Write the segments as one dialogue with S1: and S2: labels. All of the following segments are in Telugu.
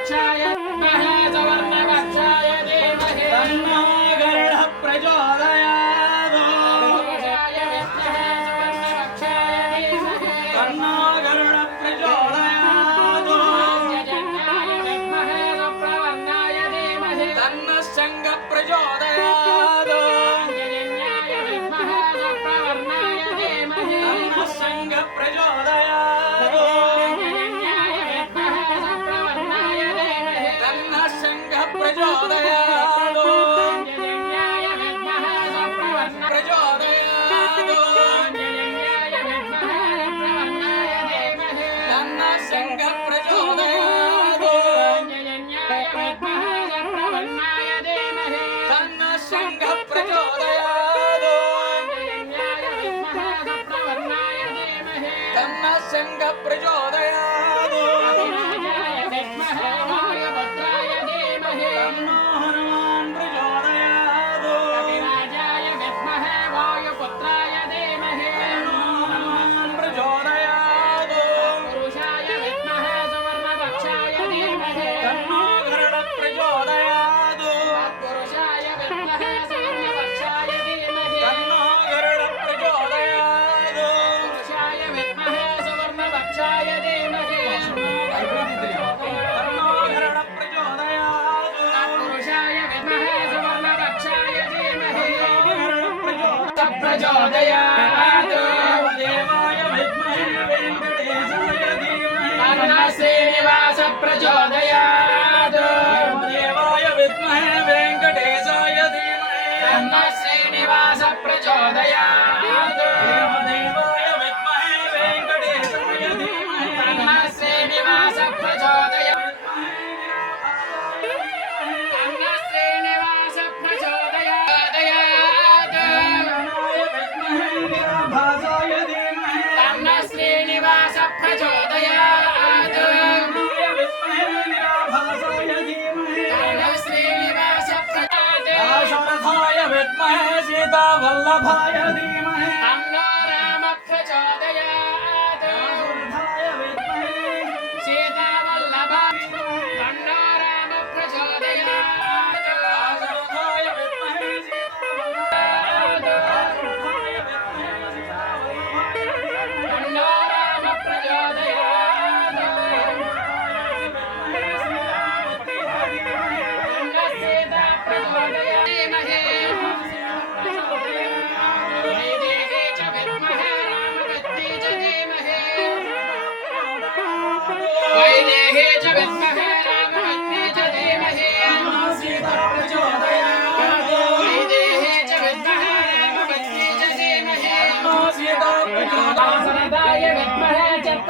S1: గచ్చాయ
S2: మహే సవర్ణ గచ్చాయ ధీమహి.
S1: తన్నో గరుడ ప్రచోదయాదో తన్నో గరుడ ప్రచోదయాదో
S2: జగన్నాయ శ్రీనివాస ప్రచోదయాత్
S1: దేవాయ విద్మహే వెంకటేశాయ ధీమహి
S2: శ్రీనివాస ప్రచోదయాత్ यद्महे सीता वल्लभाय
S3: धीमहे।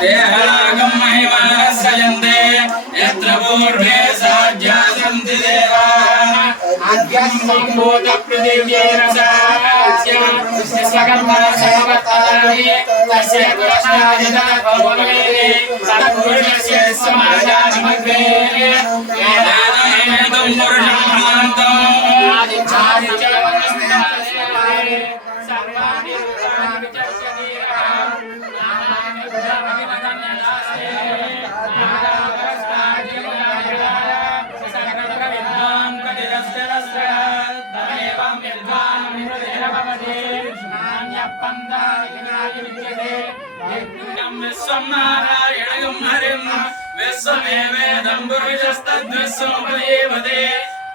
S1: ते हलाकं महिमानस्सयन्ते यत्र
S2: पूर्वे साध्या सन्ति देवाः। अद्यः सम्भूतपृथिव्येन सकर्मणसमवतानि तस्य कृष्णाजितभवमेरे सत्पुरुषस्य
S1: समाजानमग्रे वेदानयेतुं पुरुषं
S2: हन्तम्
S1: విశ్వనారాయణగం హరిం విశ్వమేవేదం పురుషస్తద్విశ్వముపదేవతే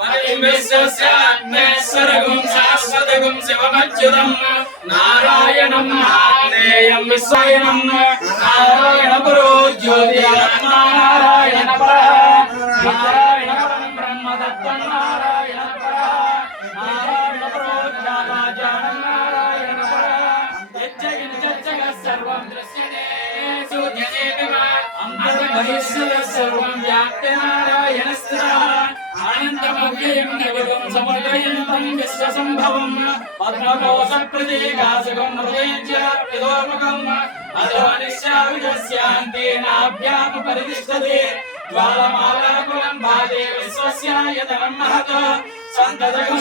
S1: పరం విశ్వస్యాత్మేశ్వరగం శాశ్వతగం శివమచ్యుతం నారాయణం మహా విశ్వయనం నారాయణ అంతర్బహిష్యద సర్వం వ్యాప్య నారాయణ స్థిరః అనంతమవ్యయం నిగతం సముదయంతం విశ్వసంభవం పద్మకోశ ప్రతీకాశకం హృదయజ్య విదోముఖం అదో పరితిష్టతే జ్వాలమాలాకులం భాజే విశ్వస్య మహత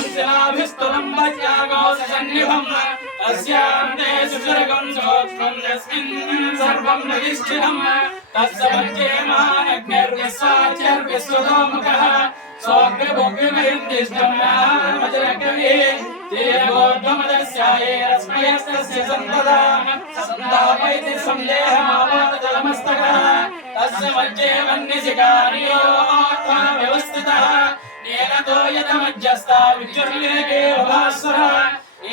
S1: శిలాభిస్తులం భజ్యాగోసన్నిభం तस्याम्ने सुसर्गं सोऽत्मं यस्मिन् सर्वं निष्ठिरम् तस्य मध्ये महायज्ञर्विश्वाच्यर्विश्वतोमुखः सोऽग्रभोग्यमहिन्दिष्टम्नामजरकवे तेजगोर्ध्वमदस्याये रश्मयस्तस्य सन्तदाम सन्तापयति सन्देहमापातजलमस्तकः तस्य मध्ये वह्निशिकार्योऽत्मा व्यवस्थितः येन तोयतमज्जस्ता विज्जुर्लेके भास्वरः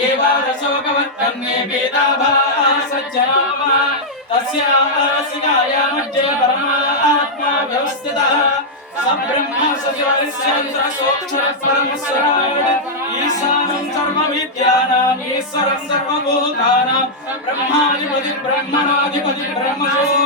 S1: ఏవారశోకవర్తన్యే వేదాభాసజ్జనామ తస్యాసికాయ మధ్యే పరమాత్మా వ్యవస్థితः. సబ్రహ్మ సజీవస్యంద్ర సోక్షర పరమస్వరాయ ఈశానం సర్వవిద్యానాం ఈశ్వరం సర్వభూతానాం. బ్రహ్మాధిపతి బ్రహ్మణాధిపతి బ్రహ్మసోమయస్తు సదాశివం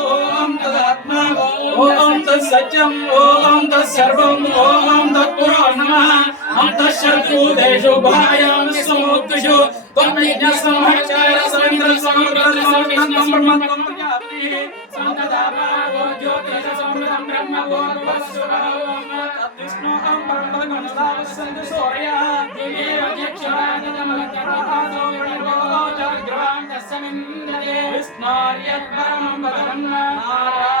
S1: सत्यम ओम तत्सर्वम ओम तत् पुराणम हम तत् भायाम देशो त्वं यज्ञसंहचार समिन्द्र समग्रं समग्रं समुद्र प्रजापतिः। ब्रह्म